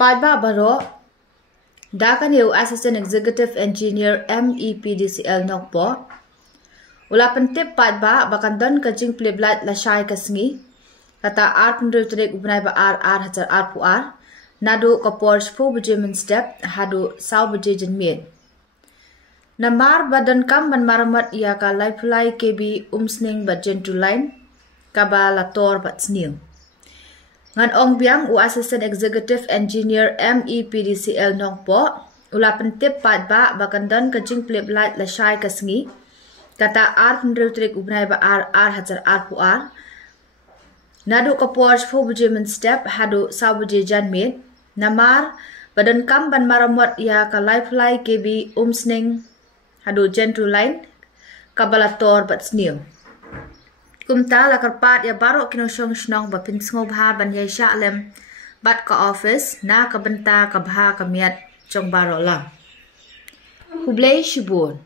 Padba Baro Dakan Hill Assistant Executive Engineer MEPDCL Nokpo Ulapan tip Padba Bakandon Kajing Pleblat Lashai Kasngi Kata R Pendrutrik Ubnai Ba R Hajar R Puar Naduh Kapors Fu Baje Mynstep Haduh Sau Baje Janmiet Namar Badan Kam Ban Maramat Ia Ka Lai Pulai KB Umsning Bajen Tulain Kabalator Batsnil Ngan Ong Biang U Assistant Executive Engineer MEPDCL Nongpo Ulapan tip Padba Bakandon Kajing Pleblat Lashai Kasngi Kata R Pendrutrik Ubnai Ba R Hajar R Puar Naduh Kapors Fu Baje Mynstep Haduh Sau Baje Janmiet Namar Badan Kam Ban Maramat Ia Ka Lai Pulai KB Umsning Haduh Jentru Lain Kabalator Batsnil Kumta lakarpat ya barok kinosyong snong ba pinsngo bha ban yai sha lem bat ka office na ka benta ka bha ka miat chong baro la Hublay Shibun